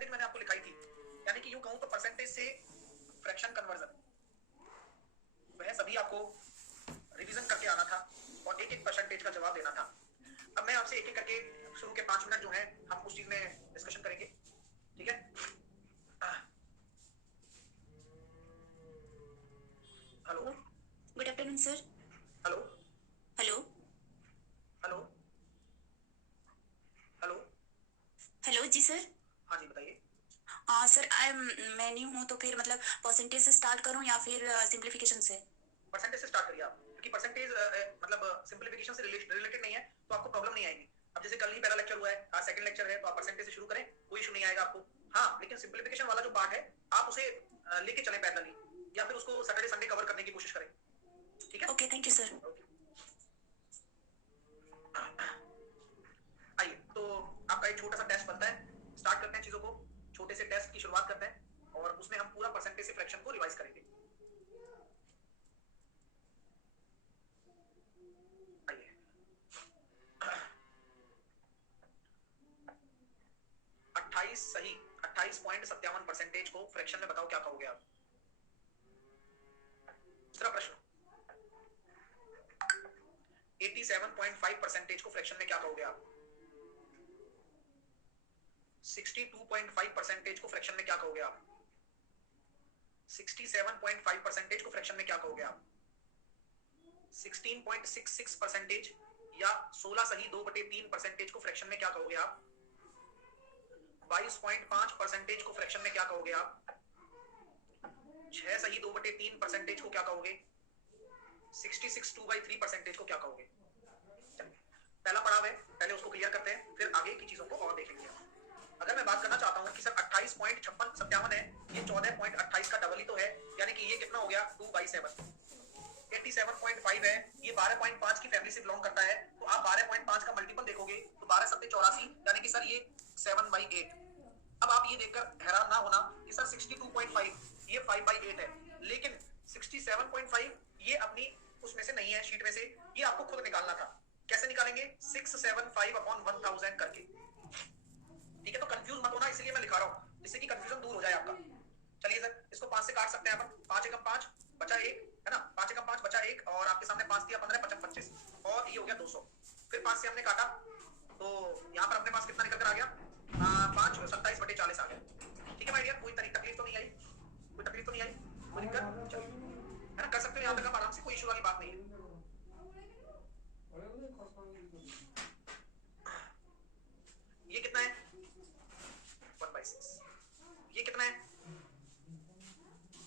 Percentage मैंने आपको लिखाई थी, यानी कि यूं कहूं तो परसेंटेज से फ्रैक्शन कन्वर्जन, वह सभी आपको रिवीजन करके आना था और एक एक परसेंटेज का जवाब देना था। अब मैं आपसे एक एक करके शुरू के 5 मिनट जो है हम उस चीज में डिस्कशन करेंगे, ठीक है। Hello, good afternoon sir. Hello, hello. Hello, hello. Hello जी सर। हाँ जी बताइए। सर मैं न्यू हूँ, तो फिर मतलब परसेंटेज से स्टार्ट करूँ या फिर सिंप्लीफिकेशन से? परसेंटेज से स्टार्ट करिए आप, क्योंकि परसेंटेज मतलब सिंपलीफिकेशन से रिलेटेड नहीं है, तो आपको प्रॉब्लम नहीं आएगी। अब जैसे कल ही पहला लेक्चर हुआ है, आज सेकंड लेक्चर है, तो आप परसेंटेज से शुरू करें, कोई इशू नहीं आएगा आपको। हाँ, लेकिन सिंपलीफिकेशन वाला जो पार्ट है आप उसे लेके चलें पैरेलली, या फिर उसको सैटरडे संडे कवर करने की कोशिश करें, ठीक है। Okay, thank you sir. Okay, आइए तो आपका एक छोटा सा टेस्ट बनता है, स्टार्ट करते हैं चीजों को, छोटे से टेस्ट की शुरुआत करते हैं और उसमें हम पूरा परसेंटेज से फ्रैक्शन को रिवाइज करेंगे। आइए, 28 सही, 28.57% को फ्रैक्शन में बताओ क्या कहोगे आप। दूसरा प्रश्न, 87.5% को फ्रैक्शन में क्या कहोगे आप। 62.5% को फ्रैक्शन में क्या कहोगे आप। 67.5% को फ्रैक्शन में क्या कहोगे आप। 16.66% या 16 सही 2/3% को फ्रैक्शन में क्या कहोगे आप। 22.5% को फ्रैक्शन में क्या कहोगे आप। 6 सही 2/3% को क्या कहोगे। 66 2/3% को क्या कहोगे। पहला पड़ाव है, पहले उसको क्लियर करते हैं, फिर आगे की चीजों को और देखेंगे। अगर मैं बात करना चाहता हूं कि सर 28.5657 है, ये 14.28 का डबल ही तो है, यानी कि ये कितना हो गया 2/7। 87.5 है, ये 12.5 की फैमिली से बिलोंग करता है, तो आप 12.5 का मल्टीपल देखोगे तो 12 सत्ते 84, यानी कि सर ये 7/8। अब आप ये देखकर हैरान ना होना कि सर 62.5 ये 5/8 है, लेकिन 67.5 ये अपनी उसमें से नहीं है, शीट में से, ये आपको खुद निकालना था। कैसे निकालेंगे, 675/1000 करके, ठीक है। तो कंफ्यूज मत होना, इसलिए मैं लिखा रहा हूं जिससे कि कंफ्यूजन दूर हो जाए आपका। चलिए सर, इसको 5 से काट सकते हैं अपन, 5 एकम 5 बचा 1, है ना, 5 एकम 5 बचा 1, और आपके सामने 5 दिया 15 55 25, और ये हो गया 200। फिर 5 से हमने काटा तो यहाँ पर अपने पास कितना निकल कर आ गया, 5 27/40 आ गया। ठीक है माय डियर, कोई तकलीफ तो नहीं आई, कोई तकलीफ तो नहीं आई, कोई दिक्कत, चलिए, है ना, कर सकते हो यहाँ तक आप आराम से, कोई इशू वाली बात नहीं है। ये कितना है 1/6, ये कितना है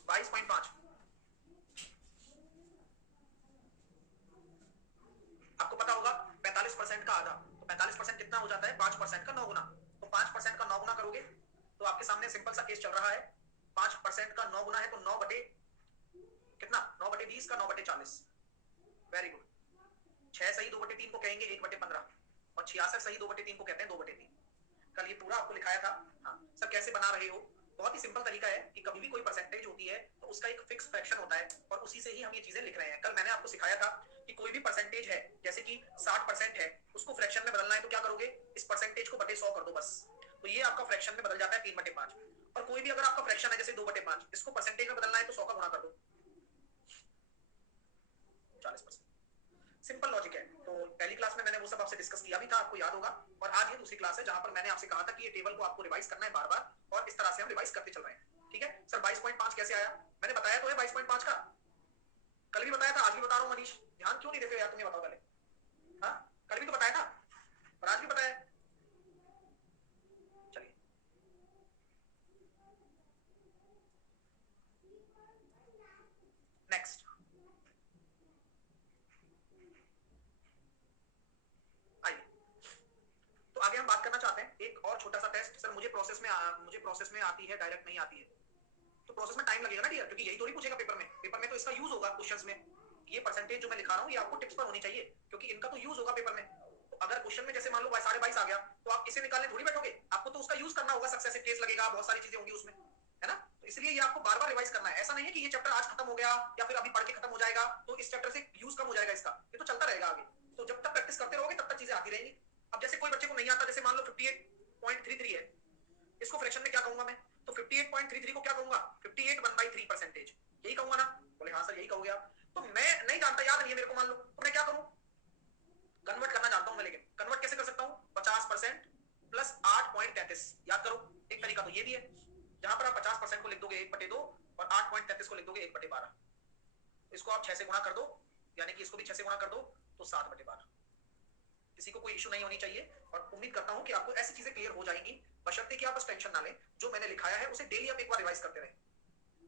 22.5। आपको पता होगा 45% का आधा, तो 45% कितना हो जाता है, 5% का 9 गुना। तो 5% का 9 गुना करोगे तो आपके सामने सिंपल सा केस चल रहा है, 5% का 9 गुना है तो 9 बटे कितना, 9/20 का 9/40। Very good. 6 सही 2/3 को कहेंगे 1/15, और 66 सही 2/3 को कहते हैं 2/3। कल ये पूरा आपको लिखाया था। हाँ सर, कैसे बना रहे हो, बहुत ही सिंपल तरीका है कि कभी भी कोई परसेंटेज होती है तो उसका एक फिक्स फ्रैक्शन होता है, और उसी से ही हम ये चीजें लिख रहे हैं। कल मैंने आपको सिखाया था कि कोई भी परसेंटेज है, जैसे कि 60% है, उसको फ्रैक्शन में बदलना है तो क्या करोगे, इस परसेंटेज को बटे 100 कर दो बस, तो ये आपका फ्रैक्शन में बदल जाता है 3/5। और कोई भी अगर आपका फ्रैक्शन है जैसे 2/5, इसको परसेंटेज में बदलना है तो 100 का गुणा कर दो, 40%। सिंपल लॉजिक है। तो पहली क्लास में मैंने वो सब आपसे डिस्कस किया भी था, आपको याद होगा। और आज ये दूसरी क्लास है जहां पर मैंने आपसे कहा था कि ये टेबल को आपको रिवाइज करना है बार बार, और इस तरह से हम रिवाइज करते चल रहे हैं। ठीक है सर, 22.5 कैसे आया, मैंने बताया तो है 22.5 का, कल भी बताया था, आज भी बता रहा हूँ। मनीष, ध्यान क्यों नहीं देते हो यार, तुम्हें बताओ पहले। हाँ, कल भी तो बताया था और आज भी बताया। चलिए, नेक्स्ट आइए, तो आगे हम बात करना चाहते हैं एक और छोटा सा टेस्ट। सर मुझे प्रोसेस में आती है, डायरेक्ट नहीं आती है, तो प्रोसेस में टाइम लगेगा ना डियर, क्योंकि यही थोड़ी पूछेगा पेपर में, पेपर में तो इसका यूज होगा क्वेश्चंस में। ये परसेंटेज जो मैं लिखा रहा हूँ ये आपको टिप्स पर होनी चाहिए, क्योंकि इनका तो यूज होगा पेपर में। तो अगर क्वेश्चन में जैसे मान लो 22.5 आ गया, तो आप इसे निकालने थोड़ी बैठोगे, आपको तो उसका यूज करना होगा, सक्सेसिव केस लगेगा, बहुत सारी चीजें होंगी उसमें, है ना। तो इसलिए ये आपको बार बार रिवाइज करना है। ऐसा नहीं है कि ये चैप्टर आज खत्म हो गया या फिर अभी पढ़ के खत्म हो जाएगा तो इस चैप्टर से यूज कम हो जाएगा इसका, ये तो चलता रहेगा आगे। तो जब तक प्रैक्टिस करते रहोगे तब तक चीजें आती रहेंगी। अब जैसे कोई बच्चे को नहीं आता, जैसे मान लो 58.33 है, इसको फ्रैक्शन में क्या कहूंगा मैं? तो 58.33 को क्या कहूंगा? 58 1/3%। यही कहूंगा ना? बोले हाँ सर यही कहोगे आप। तो मैं नहीं जानता, याद नहीं है मेरे को मान लो, तो मैं क्या करूं? कन्वर्ट करना जानता हूं मैं, लेकिन कन्वर्ट कैसे कर सकता हूं? 50% प्लस 8.33। याद करो, एक तरीका तो ये भी है, जहां पर आप 50% को लिख दोगे 1/2 और 8.33 को लिख दोगे 1/12। इसको आप 6 से गुणा कर दो, यानी कि इसको भी 6 से गुणा कर दो तो 7/12। किसी को कोई इशू नहीं होनी चाहिए, और उम्मीद करता हूं कि आपको ऐसी चीजें क्लियर हो जाएंगी, बशर्ते कि आप बस टेंशन ना लें। जो मैंने लिखाया है उसे डेली आप एक बार रिवाइज करते रहें,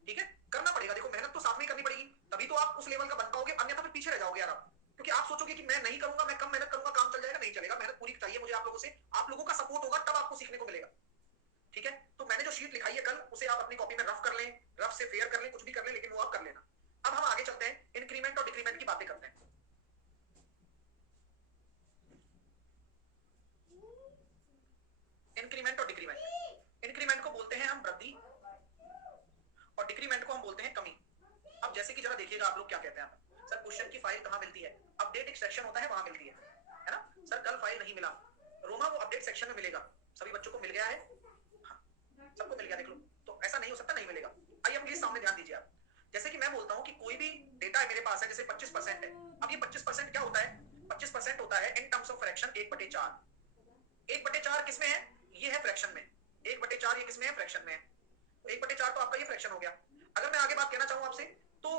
ठीक है? करना पड़ेगा, देखो मेहनत तो साथ में करनी पड़ेगी, तभी तो आप उस लेवल का बन पाओगे, अन्यथा फिर पीछे रह जाओगे यार आप। क्योंकि आप सोचोगे कि मैं नहीं करूंगा, मैं कम मेहनत करूंगा, काम चल जाएगा, नहीं चलेगा। मेहनत पूरी चाहिए मुझे आप लोगों से, आप लोगों का सपोर्ट होगा तब आपको सीखने को मिलेगा, ठीक है? तो मैंने जो शीट लिखाई है कल, उसे आप अपनी कॉपी में रफ कर लें, रफ से फेयर कर लें, कुछ भी कर लें, लेकिन वो आप कर लेना। अब हम आगे चलते हैं, इंक्रीमेंट और डिक्रीमेंट की बातें करते हैं। इंक्रीमेंट और डिक्रीमेंट, इंक्रीमेंट को बोलते हैं हम वृद्धि और डिक्रीमेंट को हम बोलते हैं कमी। अब जैसे कि जरा देखिएगा आप लोग क्या कहते हैं, सर क्वेश्चन की फाइल कहां मिलती है? अपडेट एक सेक्शन होता है, वहां मिलती है ना? सर कल फाइल नहीं मिला, रोमा वो अपडेट सेक्शन में मिलेगा। सभी बच्चों को मिल गया है? हाँ, सबको मिल गया, देख लो। तो ऐसा नहीं हो सकता नहीं मिलेगा। आइए अब प्लीज सामने ध्यान दीजिए आप। जैसे कि मैं बोलता हूं कि कोई भी डेटा है मेरे पास है, जैसे 25% है। अब ये 25% क्या होता है? 25% होता है इन टर्म्स ऑफ फ्रैक्शन 1/4। 1/4 किसमें है? ये है फ्रैक्शन में। 1/4 ये किसमें है? फ्रैक्शन में है। तो 1/4 तो आपका ये फ्रैक्शन हो गया। अगर मैं आगे बात कहना चाहूं आपसे, तो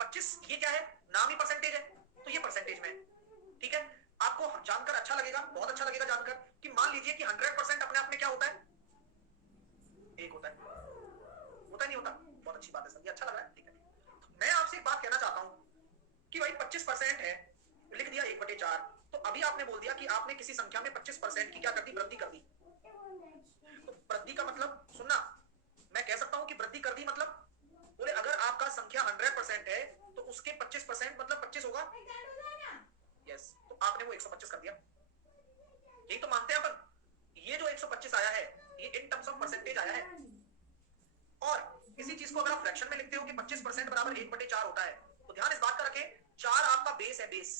25 ये क्या है? नाम ही परसेंटेज है, तो ये परसेंटेज में है, ठीक है? आपको जानकर अच्छा लगेगा, बहुत अच्छा लगेगा जानकर कि मान लीजिए कि 100% अपने आप में क्या होता है? एक होता है। होता नहीं होता? बहुत अच्छी बात है सर, ये अच्छा लग रहा है, ठीक है। तो मैं आपसे एक बात कहना चाहता हूं कि भाई 25% है, लिख दिया 1/4। तो अभी आपने बोल दिया कि आपने किसी संख्या में 25% की क्या कर दी? वृद्धि कर दी। तो वृद्धि का मतलब सुनना, मैं कह सकता हूं कि वृद्धि कर दी मतलब, बोले अगर आपका संख्या 100% है तो उसके 25% मतलब 25 होगा। यस, तो आपने वो 125 कर दिया। यही तो मानते हैं अपन। ये जो 125 आया है, ये इन टर्म्स ऑफ परसेंटेज आया है। और इसी चीज को अगर आप फ्रैक्शन में लिखते हो कि 25% बराबर 1/4 होता है, तो ध्यान इस बात का रखें, 4 आपका बेस है, बेस,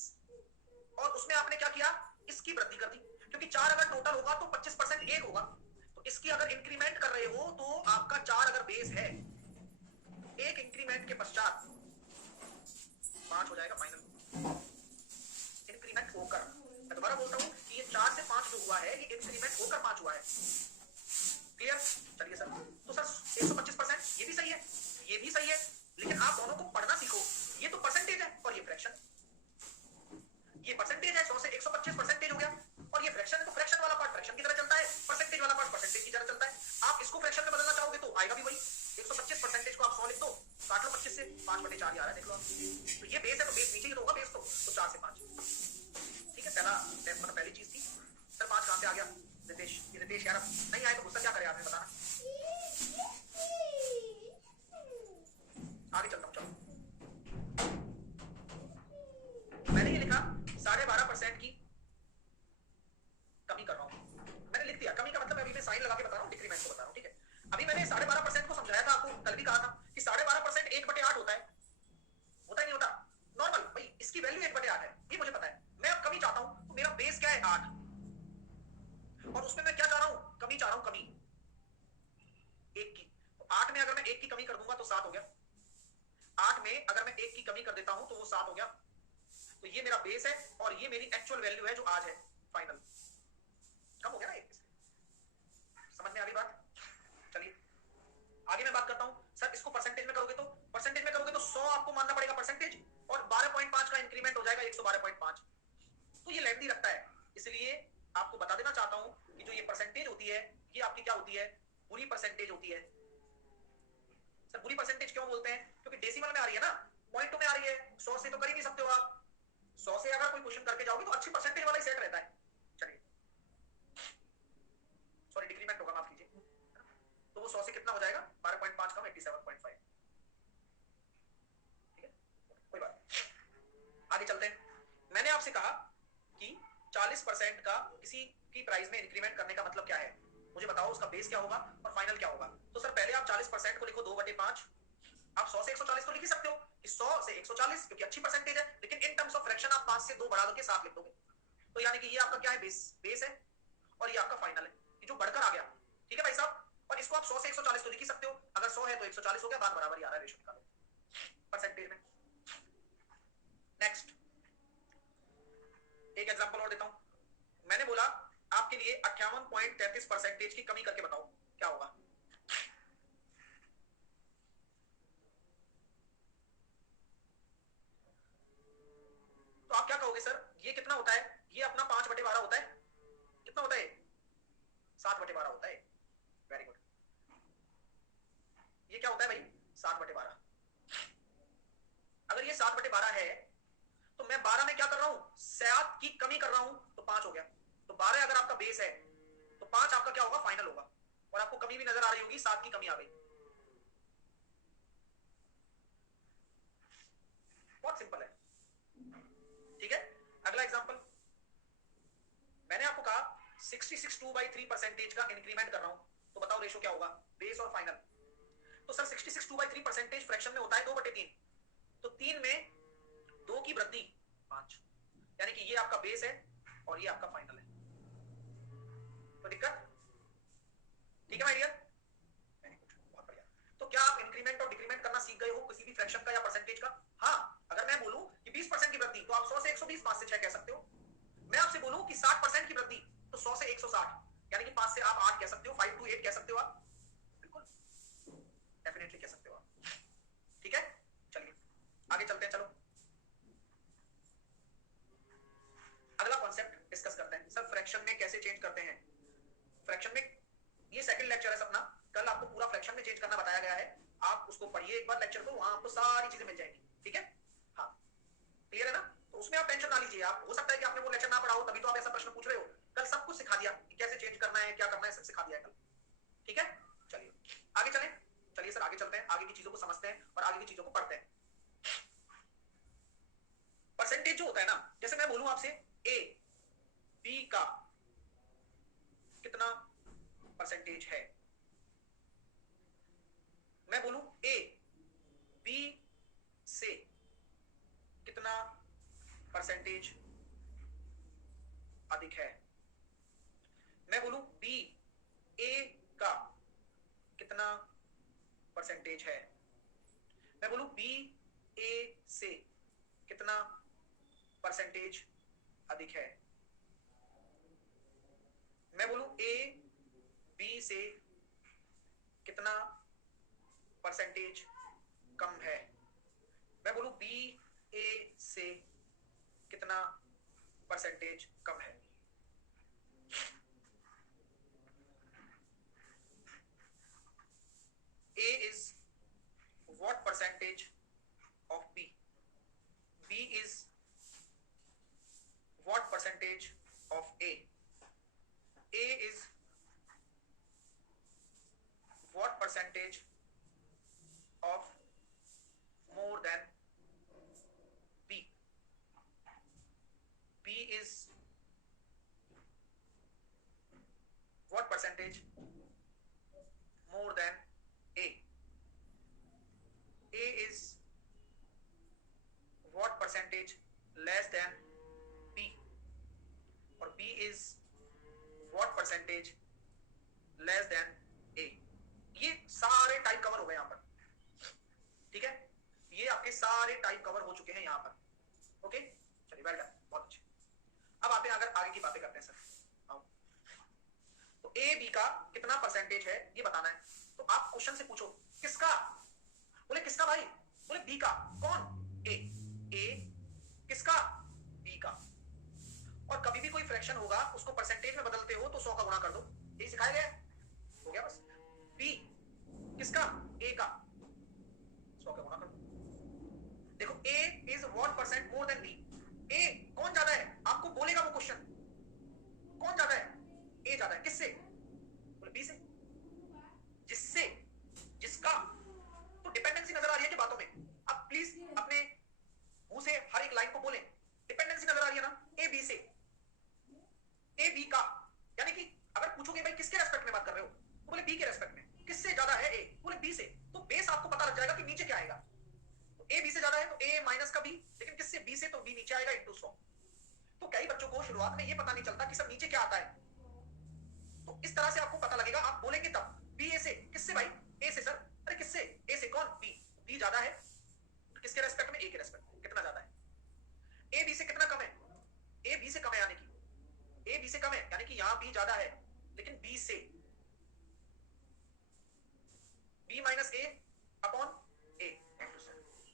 और उसमें आपने क्या किया? इसकी वृद्धि कर दी। क्योंकि 4 अगर टोटल होगा तो 25% 1 होगा, तो इसकी अगर इंक्रीमेंट कर रहे हो तो आपका 4 अगर बेस है, एक इंक्रीमेंट के पश्चात 5 हो जाएगा फाइनल। इंक्रीमेंट होकर, मैं दोबारा बोलता हूं कि ये 4 से 5 जो हुआ है, ये इंक्रीमेंट होकर 5 हुआ है। क्लियर? चलिए सर, तो सर 125% ये भी सही है, ये भी सही है, लेकिन आप दोनों को पढ़ना सीखो। ये तो परसेंटेज है और ये फ्रैक्शन। ये परसेंटेज है, 100 से 125 परसेंटेज हो गया, और ये फ्रैक्शन है, तो फ्रैक्शन वाला पार्ट फ्रैक्शन की तरह चलता है, परसेंटेज वाला पार्ट परसेंटेज की तरह चलता है। आप इसको फ्रैक्शन में बदलना चाहोगे तो आएगा भी वही। 125 परसेंटेज को आप 100 लिख दो, काट लो 25 से, 5/4 आ रहा है, देख लो आप। तो ये बेस है, तो बेस नीचे ही तो होगा बेस, तो 4 से 5, ठीक है? पहला स्टेप, मतलब पहली चीज थी। सर 5 कहां से आ गया? रितेश, ये रितेश यार नहीं आए तो गुस्सा क्या करे आपने, बताना। आगे चलता हूं, चलो। मैंने ये लिखा 12.5% की कमी कर रहा हूं। मैंने लिख दिया कमी का मतलब, अभी मैं साइन लगा के बता रहा हूं, डिक्रीमेंट को बता रहा हूं, ठीक है? अभी मैंने 12.5% को समझाया था आपको, कल भी कहा था कि 12.5% 1/8 होता है। होता ही नहीं होता? नॉर्मल भाई, इसकी वैल्यू 1/8 है, ये मुझे पता है। मैं अब कमी चाहता हूं, तो मेरा बेस क्या है? 8, और उसमें मैं क्या चाह रहा हूं? कमी चाह रहा हूं, कमी 1 की। तो 8 में अगर मैं 1 की कमी कर दूंगा तो 7 हो गया। 8 में अगर मैं 1 की कमी कर देता हूं तो वो 7 हो गया। तो ये मेरा बेस है और ये मेरी एक्चुअल वैल्यू है जो आज है, फाइनल। कम हो गया ना 1? समझ में आ गई बात? चलिए आगे मैं बात करता हूं। सर इसको परसेंटेज में करोगे तो, परसेंटेज में करोगे तो 100 आपको मानना पड़ेगा परसेंटेज, और 12.5 का इंक्रीमेंट हो जाएगा 112.5। तो ये लेंथी रखता है, इसलिए आपको बता देना चाहता हूं कि जो ये परसेंटेज होती है, ये आपकी क्या होती है? बुरी परसेंटेज होती है। सर बुरी परसेंटेज क्यों बोलते हैं? क्योंकि डेसिमल में आ रही है ना, पॉइंट में आ रही है, 100 से तो कर ही नहीं सकते हो आप। 100 से अगर कोई क्वेश्चन करके जाओगे तो अच्छी परसेंटेज वाला ही सेट रहता है। चलिए, सॉरी डिक्रीमेंट होगा, माफ कीजिए। तो वो 100 से कितना हो जाएगा? 12.5 कम 87.5, ठीक है? कोई बात। आगे चलते हैं। मैंने आपसे कहा कि 40% का किसी की प्राइस में इंक्रीमेंट करने का मतलब क्या है? मुझे बताओ उसका बेस क्या होगा और फाइनल क्या होगा। तो सर पहले आप 40% को लिखो 2/5। आप 100 से 140 तो लिख ही सकते हो कि 100 से 140, क्योंकि अच्छी परसेंटेज है, लेकिन इन टर्म्स ऑफ फ्रैक्शन आप 5 से 2 बढ़ा के 7 लिख दोगे। तो यानी कि ये आपका क्या है? बेस, बेस है, और ये आपका फाइनल है, ये जो बढ़कर आ गया, ठीक है भाई साहब? और इसको आप 100 से 140 तो लिख ही सकते हो, अगर 100 है तो 140 हो गया, बात बराबर ही आ रहा है, रेशो निकालो परसेंटेज में। नेक्स्ट एक एग्जांपल और देता हूं, मैंने बोला आपके लिए 58.33% की कमी करके बताओ क्या होगा। तो आप क्या कहोगे सर, ये कितना होता है, ये अपना 5/12 होता है, कितना होता है 7/12 होता है, वेरी गुड। ये क्या होता है भाई 7/12। अगर ये 7/12 है तो मैं 12 में क्या कर रहा हूं, 7 की कमी कर रहा हूं, तो 5 हो गया। तो 12 अगर आपका बेस है तो 5 आपका क्या होगा फाइनल होगा, और आपको कमी भी नजर आ रही होगी, 7 की कमी आ गई। बहुत सिंपल है, ठीक है। अगला एग्जांपल, मैंने आपको कहा 66/3% का इंक्रीमेंट कर रहा हूं, तो बताओ रेशो क्या होगा, बेस और फाइनल। तो सर 66/3% फ्रैक्शन में होता है 2/3, तो 3 में 2 की वृद्धि 5, यानी कि ये आपका बेस है और ये आपका फाइनल है। तो दिक्कत, ठीक है माय डियर, बहुत बढ़िया। तो क्या आप इंक्रीमेंट और डिक्रीमेंट करना सीख गए हो किसी भी फ्रैक्शन का या परसेंटेज का? हाँ, अगर मैं बोलूं कि 20% की वृद्धि तो आप 100 से 120, 5 से 6 कह सकते हो। मैं आपसे बोलूं कि 60% की वृद्धि तो 100 से 160, यानी कि 5 से आप 8 कह सकते हो, 5 to 8 कह सकते हो आप, बिल्कुल डेफिनेटली कह सकते हो आप, ठीक है। चलिए आगे चलते हैं, चलो अगला कॉन्सेप्ट डिस्कस करते हैं। सर फ्रैक्शन में कैसे चेंज करते हैं, फ्रैक्शन में, ये सेकंड लेक्चर है अपना, कल आपको पूरा फ्रैक्शन में चेंज करना बताया गया है, आप उसको पढ़िए एक बार लेक्चर को, वहां आपको सारी चीजें मिल जाएंगी, ठीक है। हाँ क्लियर है ना, तो उसमें आप टेंशन ना लीजिए, आप हो सकता है कि आपने वो लेक्चर ना पढ़ा हो, तभी तो आप ऐसा प्रश्न पूछ रहे हो। कल सब कुछ सिखा दिया कि कैसे चेंज करना है, क्या करना है, सब सिखा दिया है कल, ठीक है। चलिए आगे चलें, चलिए सर आगे चलते हैं, आगे की चीजों को समझते हैं और आगे की चीजों को पढ़ते हैं। परसेंटेज जो होता है ना, जैसे मैं बोलूं आपसे ए बी का कितना परसेंटेज है, मैं बोलूं ए बी से कितना परसेंटेज अधिक है, मैं बोलूं बी ए का कितना परसेंटेज है, मैं बोलूं बी ए से कितना परसेंटेज अधिक है, मैं बोलूं ए बी से कितना परसेंटेज कम है, मैं बोलूं बी ए से कितना परसेंटेज कम है। A is what percentage of B? B is what percentage of A? A is what percentage of more than B? B is what percentage more than A? A is what percentage less than B? और B is what percentage less than A? ये सारे type cover हो गए यहाँ पर, ठीक है, ये आपके सारे टाइप कवर हो चुके हैं यहाँ पर, ओके। चलिए वेल डन, बहुत अच्छे। अब आते हैं, अगर आगे की बातें करते हैं सर, आओ। तो ए बी का कितना परसेंटेज है ये बताना है, तो आप क्वेश्चन से पूछो किसका, बोले किसका भाई, बोले बी का, कौन ए, ए किसका, बी का। और कभी भी कोई फ्रैक्शन होगा उसको परसेंटेज में बदलते हो तो 100 का गुणा कर दो, यही सिखाया गया है, हो गया बस। बी किसका, ए का, 100 का गुणा कर दो। देखो A is what percent more than B, A कौन ज्यादा है, आपको बोलेगा वो क्वेश्चन, कौन ज्यादा है, ए ज्यादा है, किससे, बोले बी से, जिससे, जिसका, तो डिपेंडेंसी नजर आ रही है कि बातों में, आप प्लीज अपने मुंह से हर एक लाइन को बोलें, डिपेंडेंसी नजर आ रही है ना, ए बी से, ए बी का, यानी कि अगर पूछोगे भाई किसके रेस्पेक्ट में बात कर रहे हो, तो बोले बी के रेस्पेक्ट में, किससे ज्यादा है ए, बोले बी से, तो बेस आपको पता लग जाएगा कि नीचे क्या आएगा, तो ए बी से ज्यादा है तो ए माइनस का बी, लेकिन किससे, बी से, तो बी नीचे आएगा इंटू 100। तो कई बच्चों को शुरुआत में ये पता नहीं चलता कि सब नीचे क्या आता है, तो इस तरह से आपको पता लगेगा, आप बोलेंगे तब, बी ए से, किससे भाई? ए से सर। अरे किससे? ए से। कौन? बी। बी ज्यादा है किसके रेस्पेक्ट में? ए के रेस्पेक्ट में। कितना ज्यादा है? ए बी से कितना कम है? ए बी से कम है, यानी कि ए बी से कम है, यानी कि यहां बी ज्यादा है, लेकिन बी से बी माइनस ए अपॉन ए।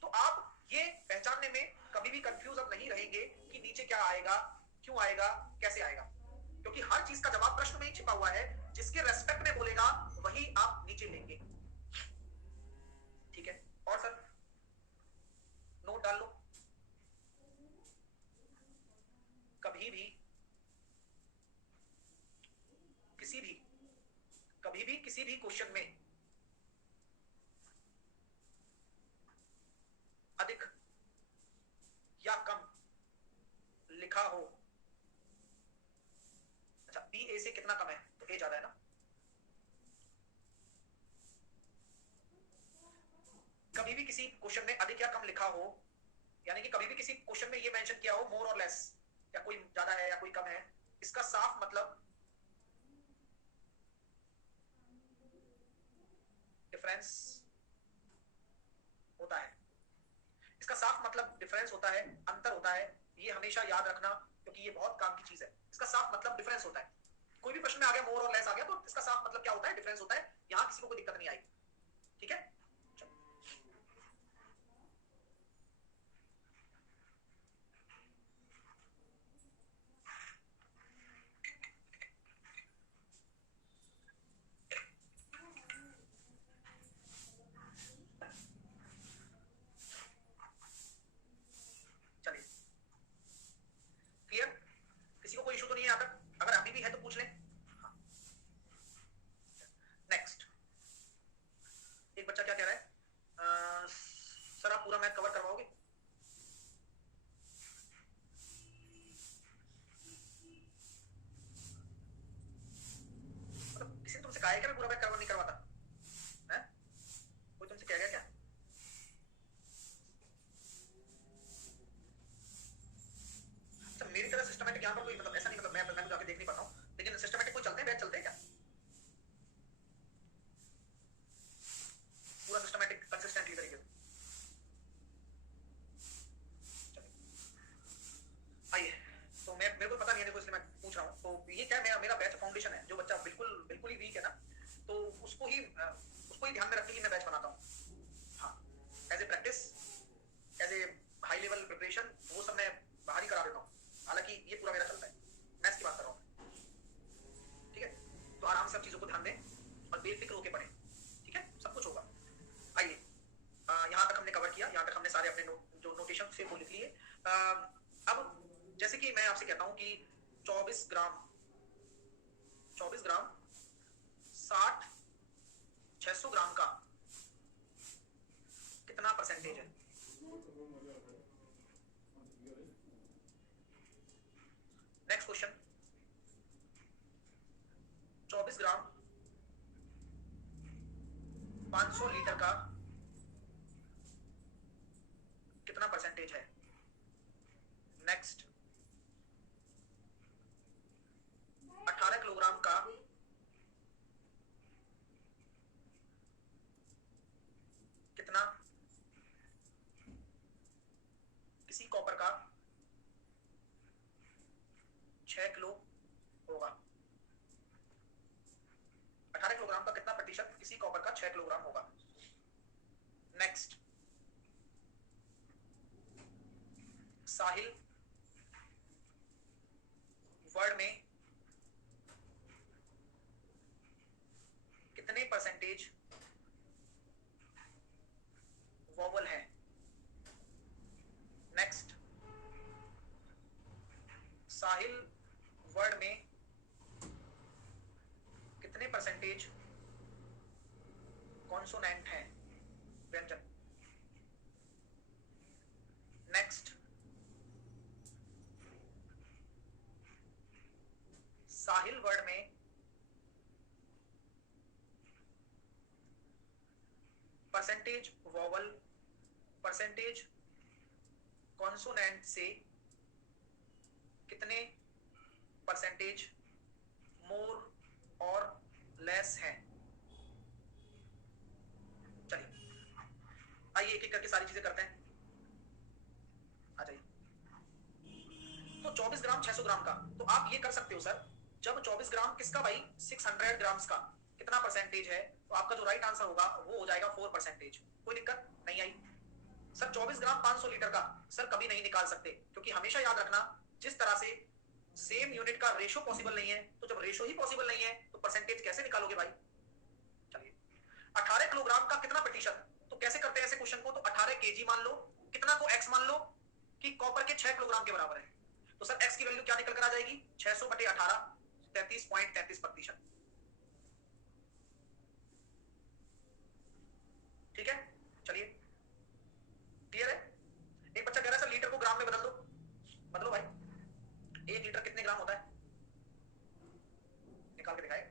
तो आप ये पहचानने में कभी भी कंफ्यूज अब नहीं रहेंगे कि नीचे क्या आएगा, क्यों आएगा, कैसे आएगा, क्योंकि हर चीज का जवाब प्रश्न में ही छिपा हुआ है। जिसके रेस्पेक्ट में बोलेगा वही आप नीचे लेंगे। ठीक है? और सर नोट डाल लो। कभी भी किसी भी क्वेश्चन में अधिक या कम लिखा हो, अच्छा बी ए से कितना कम है? तो ए ज्यादा है ना। कभी भी किसी क्वेश्चन में अधिक या कम लिखा हो, यानी कि कभी भी किसी क्वेश्चन में ये मेंशन किया हो मोर और लेस, या कोई ज्यादा है या कोई कम है, इसका साफ मतलब डिफरेंस होता है। इसका साफ मतलब डिफरेंस होता है, अंतर होता है। ये हमेशा याद रखना, क्योंकि ये बहुत काम की चीज है। इसका साफ मतलब डिफरेंस होता है। कोई भी प्रश्न में आ गया मोर और लेस आ गया, तो इसका साफ मतलब क्या होता है? डिफरेंस होता है। यहां किसी को कोई दिक्कत नहीं आएगी। ठीक है? चलिए, क्लियर? किसी को कोई इशू तो नहीं है यहां तक? अगर अभी भी है तो पूछ लें। नेक्स्ट, एक बच्चा क्या कह रहा है, सर आप पूरा मैथ कवर करवाओगे? मतलब किसी ने तुमसे कहा है क्या मैं पूरा मैथ नहीं करवाता है? कोई तुमसे कह गया क्या? अच्छा, मेरी तरह सिस्टमैटिक यहाँ पर कोई मतलब ऐसा नहीं, मतलब मैं तो जाके देख नहीं पाता हूँ, लेकिन सिस्टमैटिक कोई चलते हैं, बैच चलते हैं क्या पूरा सिस्टमैटिक कंसिस्टेंटली तरीके से? आइए, तो मैं, मेरे को पता नहीं है, देखो इसलिए मैं पूछ रहा हूँ। तो ये क्या है, मेरा बैच फाउंडेशन है। जो बच्चा बिल्कुल बिल्कुल ही वीक है ना, तो उसको ही ध्यान में रख के ही मैं बैच बनाता हूँ। हाँ, as a practice, as a high level preparation, वो सब मैं बाहर ही करा देता हूँ। हालांकि ये पूरा मेरा चलता है, मैथ्स की बात कर रहा हूँ। ठीक है? तो आराम से सब चीजों को ध्यान दें और बेफिक्र होकर पढ़ें। ठीक है? सब कुछ होगा। आइए, यहाँ तक हमने कवर किया, यहाँ तक हमने सारे अपने जो नोटेशन थे वो लिख लिए। अब जैसे कि मैं आपसे कहता हूँ कि 24 ग्राम 60 600 ग्राम का कितना परसेंटेज है? नेक्स्ट क्वेश्चन, 24 ग्राम 500 लीटर का कितना परसेंटेज है? नेक्स्ट, 18 किलोग्राम का कितना किसी कॉपर का 6 किलो होगा? 18 किलोग्राम का कितना प्रतिशत किसी कॉपर का 6 किलोग्राम होगा? नेक्स्ट, साहिल वर्ड में कितने परसेंटेज वोवल है? नेक्स्ट, साहिल वर्ड में कितने परसेंटेज कॉन्सोनेंट है, व्यंजन? नेक्स्ट, साहिल वर्ड में परसेंटेज वोवल, परसेंटेज कॉन्सोनेंट से कितने परसेंटेज मोर और लेस है? आइए एक एक करके सारी चीजें करते हैं, आ जाइए। तो 24 ग्राम 600 ग्राम का, तो आप ये कर सकते हो सर, जब 24 ग्राम किसका भाई, 600 ग्राम्स का कितना परसेंटेज है, तो आपका जो राइट आंसर होगा वो हो जाएगा 4%। कोई दिक्कत नहीं आई। सर 24 ग्राम 500 लीटर का, सर कभी नहीं निकाल सकते, क्योंकि हमेशा याद रखना, जिस तरह से सेम यूनिट का रेशो पॉसिबल नहीं है, तो जब रेशो ही पॉसिबल नहीं है तो परसेंटेज कैसे निकालोगे भाई। चलिए 18 किलोग्राम का कितना प्रतिशत, तो कैसे करते हैं ऐसे क्वेश्चन को, तो 18 केजी मान लो, कितना को एक्स मान लो कि कॉपर के 6 किलोग्राम के बराबर है, तो सर एक्स की वैल्यू क्या निकल कर आ जाएगी, 600 बटे 18, 33.33%। ठीक है, चलिए क्लियर है। एक बच्चा कह रहा है सर लीटर को ग्राम में बदल दो, बदलो भाई। 1 लीटर कितने ग्राम होता है, निकाल के दिखाए,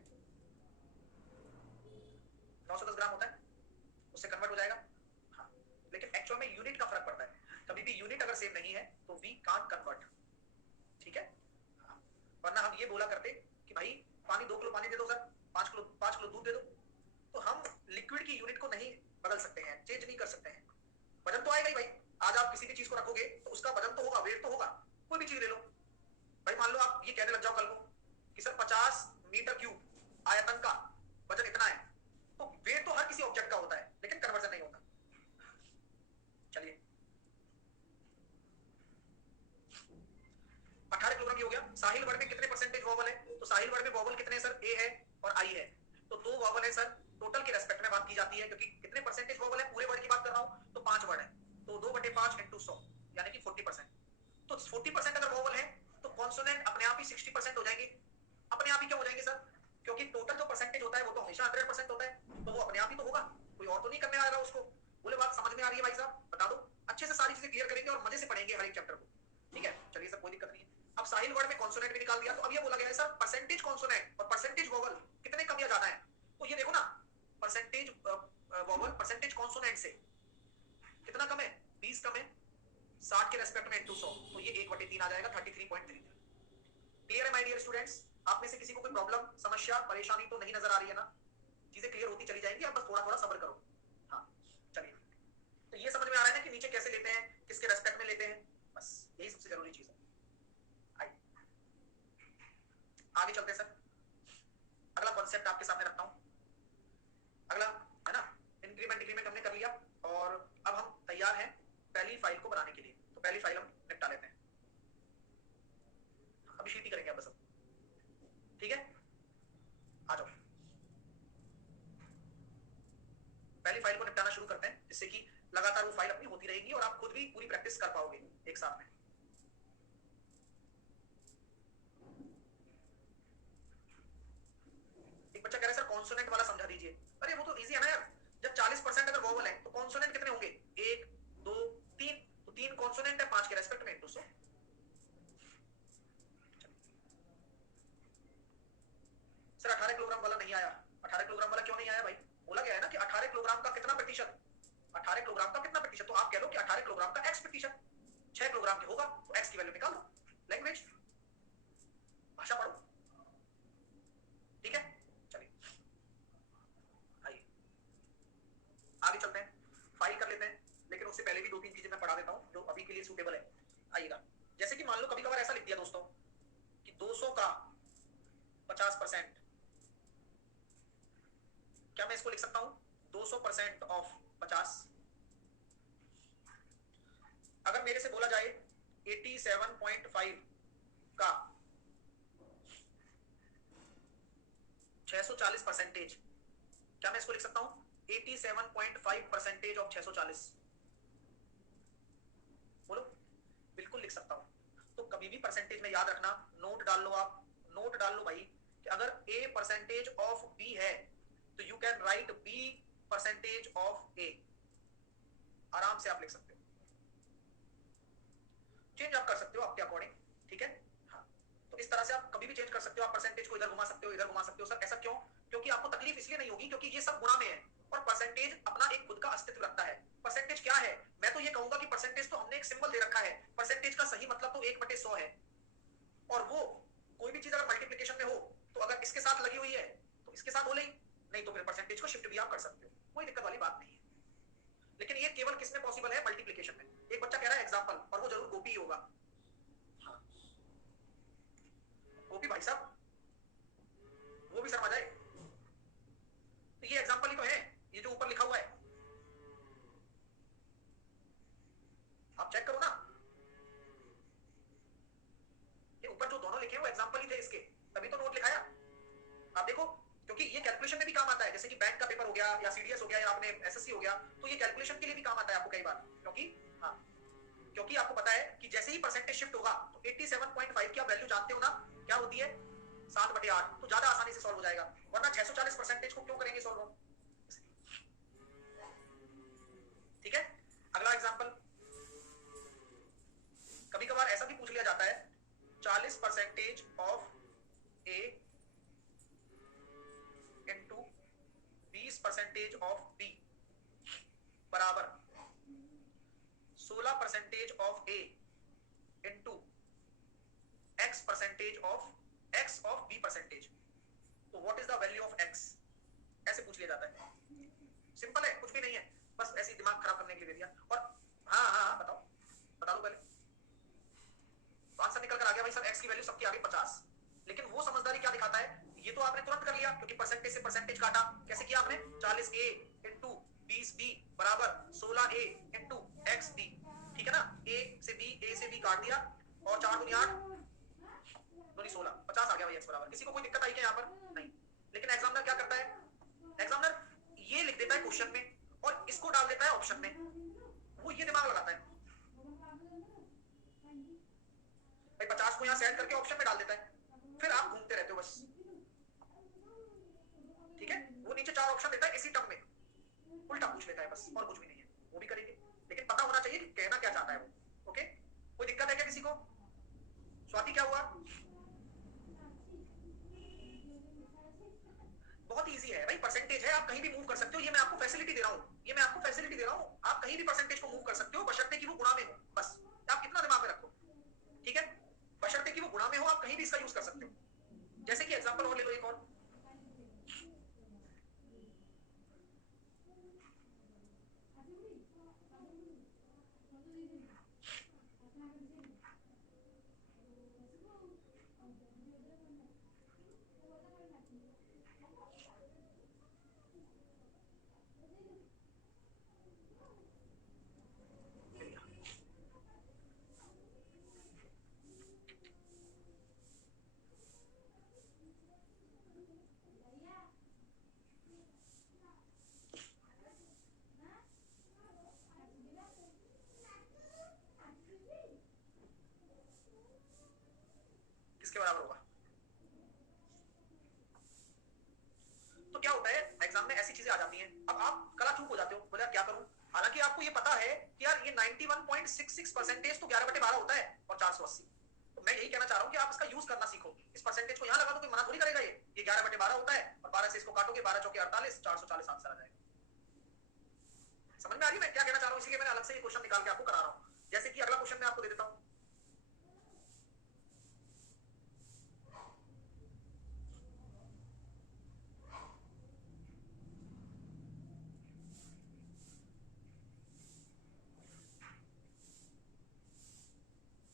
910 ग्राम होता है, उससे कन्वर्ट हो जाएगा। हाँ, लेकिन एक्चुअल में यूनिट का फर्क पड़ता है, कभी भी यूनिट अगर सेम नहीं है तो वी कांट कन्वर्ट। ठीक है, हाँ। वरना हम ये बोला करते कि भाई पानी 2 किलो पानी दे दो सर, 5 किलो दूध दे दो, तो हम लिक्विड की यूनिट को नहीं बदल सकते हैं, चेंज नहीं कर सकते हैं। वजन तो आएगा ही भाई, आज आप किसी भी चीज को रखोगे तो उसका वजन तो होगा, वेट तो होगा। कोई भी चीज ले लो भाई, मान लो आप ये कहने लग जाओ कल को कि सर 50 मीटर क्यूब आयतन का वजन इतना है, तो वेट तो हर किसी ऑब्जेक्ट का होता है, लेकिन कन्वर्जन नहीं होता। चलिए 18 किलोग्राम ये हो गया। साहिल वर्ड में कितने परसेंटेज वॉवल है, तो साहिल वर्ड में वॉवल कितने हैं सर, ए है और आई है, तो 2 वॉवल है सर। टोटल के रेस्पेक्ट में बात की जाती है, क्योंकि कितने परसेंटेज वॉवल है, पूरे वर्ड की बात कर रहा हूं, तो 5 वर्ड है, तो 2/5 इंटू 100 यानी कि 40%। तो 40% अगर वॉवल है तो कॉन्सोनेंट अपने आप ही 60% हो जाएंगे। अपने आप ही क्यों हो जाएंगे सर, क्योंकि टोटल जो परसेंटेज होता है वो तो हमेशा 100% होता है, तो वो अपने आप ही तो होगा, कोई और तो नहीं करने आएगा उसको। बोले बात समझ में आ रही है भाई साहब, बता दो। अच्छे से सारी चीजें क्लियर करेंगे और मजे से पढ़ेंगे हर एक चैप्टर को, ठीक है। चलिए सर कोई दिक्कत नहीं है। अब साहिल वर्ड में कॉन्सोनेंट भी निकाल दिया, तो अब ये बोला गया है सर परसेंटेज कॉन्सोनेंट और परसेंटेज वोवल कितने कम या ज्यादा है, तो ये देखो ना, परसेंटेज वोवल परसेंटेज कॉन्सोनेंट से कितना कम है, 20 कम है, 60 के रेस्पेक्ट में इंटू 100, तो ये 1/3 आ जाएगा, 33.33। क्लियर है माय डियर स्टूडेंट्स। आप में से किसी को कोई प्रॉब्लम समस्या परेशानी तो नहीं नजर आ रही है ना, चीजें क्लियर होती चली जाएंगी, आप बस थोड़ा थोड़ा सब्र करो। हाँ चलिए, तो ये समझ में आ रहा है ना कि नीचे कैसे लेते हैं, किसके रेस्पेक्ट में लेते हैं, बस यही सबसे जरूरी चीज है। आइए आगे चलते हैं सर, अगला कॉन्सेप्ट आपके सामने रखता हूं। अगला है ना, इंक्रीमेंट डिक्रीमेंट हमने कर लिया, और अब हम तैयार हैं पहली फाइल को बनाने के लिए, तो पहली फाइल हम निपटा लेते हैं, अभी शीट ही करेंगे बस अब, ठीक है। आ जाओ पहली फाइल को निपटाना शुरू करते हैं, जिससे कि लगातार वो फाइल अपनी होती रहेगी और आप खुद भी पूरी प्रैक्टिस कर पाओगे एक साथ में। एक बच्चा कह रहा है सर कॉन्सोनेंट वाला समझा दीजिए। अरे वो तो इजी है ना यार, जब 40% अगर वोवल है तो कॉन्सोनेंट कितने होंगे, 1 2 3, तो 3 कॉन्सोनेंट है 5 के रेस्पेक्ट में, 200। सर 18 किलोग्राम वाला नहीं आया, 18 किलोग्राम वाला क्यों नहीं आया भाई, बोला गया है ना कि 18 किलोग्राम का कितना प्रतिशत, 18 किलोग्राम का कितना प्रतिशत, तो आप कह लो कि 18 किलोग्राम का x प्रतिशत, 6 किलोग्राम के होगा तो x की वैल्यू निकाल दो। लैंग्वेज भाषा पढ़ो, ठीक है। चलिए आइए आगे चलते हैं, फाइल कर लेते हैं, लेकिन उससे पहले भी 2-3 चीजें मैं पढ़ा देता हूं जो अभी के लिए सूटेबल है। आइएगा, जैसे कि मान लो कभी कभार ऐसा लिख दिया दोस्तों कि 200 का 50%, क्या मैं इसको लिख सकता हूं 200% ऑफ 50। अगर मेरे से बोला जाए 87.5 का 640%, क्या मैं इसको लिख सकता हूं 87.5% ऑफ 640, बोलो। बिल्कुल लिख सकता हूं। तो कभी भी परसेंटेज में याद रखना, नोट डाल लो, आप नोट डाल लो भाई कि अगर a परसेंटेज ऑफ b है तो you can write b percentage of a, आराम से आप लिख सकते हो, चेंज आप कर सकते हो आपके अकॉर्डिंग, ठीक है। हाँ, तो इस तरह से आप कभी भी चेंज कर सकते हो, आप परसेंटेज को इधर घुमा सकते हो, इधर घुमा सकते हो। सर ऐसा क्यों, क्योंकि आपको तकलीफ इसलिए नहीं होगी क्योंकि ये सब गुणा में है, और परसेंटेज अपना एक खुद का अस्तित्व रखता है। परसेंटेज क्या है, मैं तो ये कहूंगा कि परसेंटेज तो हमने एक सिंबल दे रखा है, परसेंटेज का सही मतलब तो 1/100 है, और वो कोई भी चीज अगर मल्टीप्लिकेशन में हो तो अगर इसके साथ लगी हुई है तो इसके साथ हो, नहीं तो फिर परसेंटेज को शिफ्ट भी आप कर सकते हो, कोई दिक्कत वाली बात नहीं है। लेकिन ये केवल किसमें पॉसिबल है? मल्टीप्लिकेशन में। एक बच्चा कह रहा है एग्जांपल, और वो जरूर गोपी ही होगा। हाँ। गोपी भाई साहब, वो भी शर्मा जाए। तो ये एग्जांपल ही तो है, ये जो ऊपर लिखा हुआ है, आप चेक करो ना, ये ऊपर जो दोनों लिखे हैं वो एग्जांपल ही थे इसके, तभी तो नोट लिखाया। आप देखो, क्योंकि ये कैलकुलेशन में भी काम आता है, जैसे कि बैंक का पेपर हो गया या सीडीएस हो गया या आपने एसएससी हो गया, तो ये कैलकुलेशन के लिए भी काम आता है आपको कई बार, क्योंकि हाँ, क्योंकि आपको पता है कि जैसे ही परसेंटेज शिफ्ट होगा तो 87.5 की आप वैल्यू जानते हो ना, क्या होती है? 7/8, तो ज्यादा आसानी से सॉल्व हो जाएगा। वरना 640 परसेंटेज को क्यों करेंगे सॉल्व? ठीक है, अगला एग्जांपल, कभी कभार ऐसा भी पूछ लिया जाता है, 40% of A into 20% of B बराबर 16% of A into x% of x of b percentage. तो what is the value of x? ऐसे पूछ लिया जाता है। सिंपल है, कुछ भी नहीं है, बस ऐसे दिमाग खराब करने के लिए दे दिया। और हाँ हाँ हाँ, बताओ, बता दो पहले। तो आंसर निकल कर आ गया भाई सर, x की वैल्यू सबकी आ गई 50। लेकिन वो समझदारी क्या दिखाता है? ये तो आपने तुरंत कर लिया, क्योंकि परसेंटेज से परसेंटेज काटा। कैसे किया आपने? 40a इंटू 20b बराबर 16a इंटू xb। ठीक है ना, a से b काट दिया, और 4 दूनी 8 दूनी 16, 50 आ गया भाई x बराबर। किसी को कोई दिक्कत आई क्या यहाँ पर? नहीं। लेकिन एग्जामिनर क्या करता है? एग्जामिनर ये लिख देता है क्वेश्चन में और इसको डाल देता है ऑप्शन में। वो ये दिमाग लगाता है भाई, 50 को यहाँ सेट करके ऑप्शन में डाल देता है, फिर आप घूमते रहते हो बस। ठीक है, वो नीचे 4 ऑप्शन देता है इसी टर्म में, उल्टा पूछ लेता है बस, और कुछ भी नहीं है। वो भी करेंगे, लेकिन पता होना चाहिए कि कहना क्या चाहता है वो। ओके, कोई दिक्कत है क्या किसी को? स्वाति क्या हुआ? बहुत इजी है भाई, परसेंटेज है, आप कहीं भी मूव कर सकते हो। ये मैं आपको फैसिलिटी दे रहा हूँ, ये मैं आपको फैसिलिटी दे रहा हूँ, आप कहीं भी परसेंटेज को मूव कर सकते हो, बशर्ते कि वो गुणा में हो। बस आप इतना दिमाग में रखो, ठीक है? बशर्ते कि वो गुणा में हो, आप कहीं भी इसका यूज कर सकते हो। जैसे कि एग्जांपल और ले लो एक और, किसके बराबर होगा? तो क्या होता है, एग्जाम में ऐसी चीजें आ जाती हैं, अब आप कला चूक हो जाते हो, बोले यार क्या करूं? हालांकि आपको ये पता है कि यार ये 91.66% तो 11/12 होता है और 480। तो मैं यही कहना चाह रहा हूं कि आप इसका यूज करना सीखो। इस परसेंटेज को यहां लगा दो, कोई मना थोड़ी करेगा। ये 11/12 होता है, और 12 से इसको काटोगे, 12 चौके 48, 440 आंसर आ जाएगा। समझ में आ रही है मैं क्या कहना चाह रहा हूं? इसलिए मैंने अलग से ये क्वेश्चन निकाल के आपको करा रहा हूं। जैसे कि अगला क्वेश्चन मैं आपको दे देता हूं,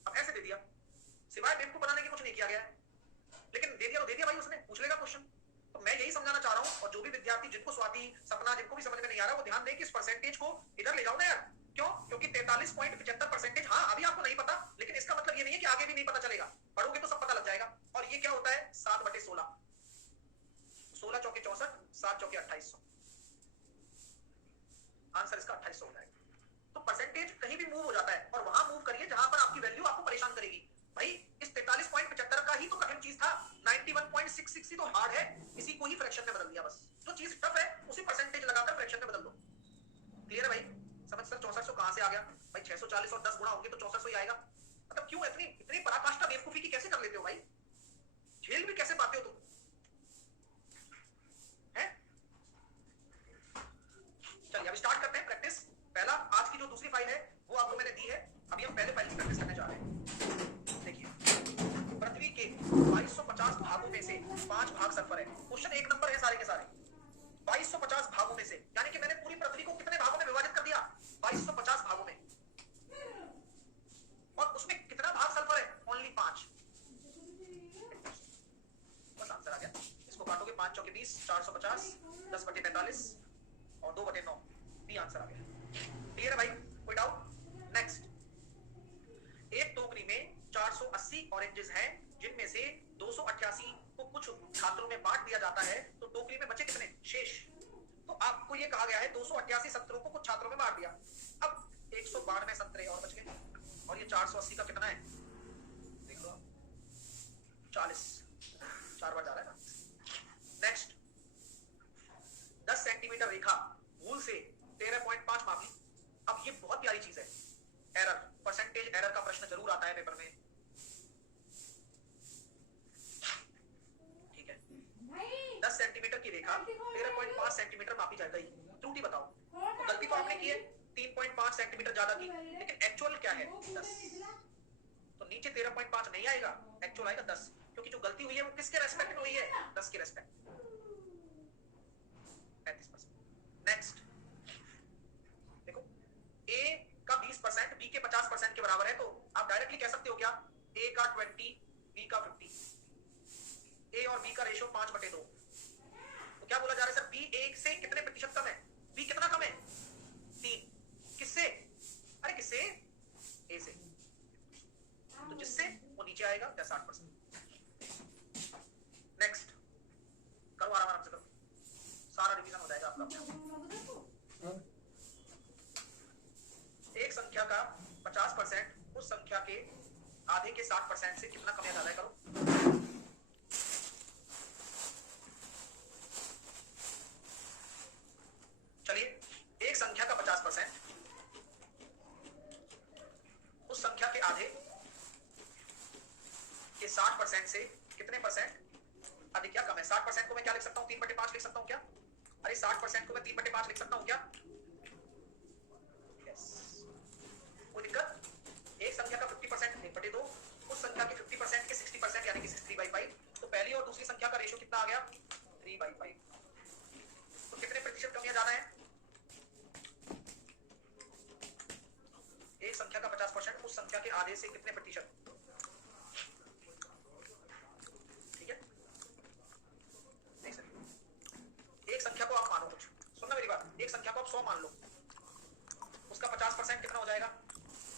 अब ऐसे दे दिया, सिवाय बेवकूफ बनाने के कुछ नहीं किया गया है, लेकिन दे दिया तो दे दिया भाई, उसने पूछ लेगा क्वेश्चन। तो मैं यही समझाना चाह रहा हूं, और जो भी विद्यार्थी, जिनको स्वाति, सपना, जिनको भी समझ में नहीं आ रहा, वो ध्यान दें कि इस परसेंटेज को इधर ले जाओ ना यार। क्यों? क्योंकि 43.75%, हाँ अभी आपको नहीं पता, लेकिन इसका मतलब ये नहीं है कि आगे भी नहीं पता चलेगा। पढ़ोगे तो सब पता लग जाएगा। और ये क्या होता है? 7/16, 16 चौके 64, 7 चौके 2800, आंसर इसका 2800 हो जाएगा। तो परसेंटेज कहीं भी मूव हो जाता है, और वहां मूव करिए जहां पर आपकी वैल्यू आपको परेशान करेगी। भाई इस 43.75 का ही तो कठिन चीज था, 91.66 ही तो हार्ड है, इसी को ही फ्रैक्शन में बदल दिया बस। जो चीज टफ है उसी परसेंटेज लगाकर फ्रैक्शन में बदल दो। क्लियर है भाई? समझ सर 6400 कहां से आ गया भाई? 640 और 10 गुणा होंगे तो 6400 ही आएगा। मतलब क्यों इतनी इतनी पराकाष्ठा बेवकूफी की कैसे कर लेते हो भाई? झेल भी कैसे पाते हो तुम? हैं? चलिए अब स्टार्ट करते हैं प्रैक्टिस। पहला, आज की जो दूसरी फाइल है वो आपको मैंने दी है, अभी हम पहले फाइल की प्रैक्टिस करने जा रहे हैं। देखिए, पृथ्वी के 2250 भागों में से 5 भाग सल्फर है। क्वेश्चन 1 नंबर है सारे के सारे। 2250 भागों में से, यानी कि मैंने पूरी पृथ्वी को कितने भागों में विभाजित कर दिया? और 2/9 बी आंसर आ गया। क्लियर है भाई, कोई डाउट? नेक्स्ट, एक टोकरी में 480 ऑरेंजेस हैं जिनमें से 288 को कुछ छात्रों में बांट दिया जाता है, तो टोकरी में बचे कितने शेष? तो आपको ये कहा गया है 288 संतरों को कुछ छात्रों में बांट दिया, अब 192 संतरे और बच गए, और ये 480 का कितना है देख लो, 40, 4 बार जा रहा है ना। नेक्स्ट, 10 सेंटीमीटर रेखा भूल से 13.5 मापी। अब ये बहुत प्यारी चीज है, एरर, परसेंटेज एरर का प्रश्न जरूर आता है पेपर में, ठीक है। 10 सेंटीमीटर की रेखा 13.5 सेंटीमीटर मापी जा गई, त्रुटि बताओ। तो गलती तो आपने की है, 3.5 सेंटीमीटर ज्यादा की, लेकिन एक्चुअल क्या है 10, तो नीचे 13.5 नहीं आएगा, एक्चुअल आएगा 10, क्योंकि जो गलती हुई है वो किसके रेस्पेक्ट में हुई है, 10 के रेस्पेक्ट। 35%। नेक्स्ट देखो, ए का 20% बी के 50% के बराबर है, तो आप डायरेक्टली कह सकते हो क्या, ए का 20 बी का 50, ए और बी का रेशियो 5/2। तो क्या बोला जा रहा है सर, बी ए से कितने प्रतिशत कम है, बी कितना कम है 3, किससे, अरे किससे, ए से, तो जिससे वो नीचे आएगा 60%। नेक्स्ट, करो आराम से करो, सारा रिवीजन हो जाएगा आपका। एक संख्या का 50% उस संख्या के आधे के 60% से कितना कम या ज्यादा है, करो। चलिए, एक संख्या का 50% उस संख्या के आधे के 60% से कितने परसेंट अधिक या कम है। 60% को मैं क्या लिख सकता हूं, 3/5 लिख सकता हूं क्या, अरे 60% को मैं 3/5 लिख सकता हूं क्या, यस, कोई दिक्कत। एक संख्या का 50% 1/2, उस संख्या के 50% के 60% यानी कि 63/5, तो पहली और दूसरी संख्या का रेशियो कितना आ गया 3/5, तो कितने प्रतिशत कम या ज्यादा है, एक संख्या का 50% उस संख्या के आधे से कितने प्रतिशत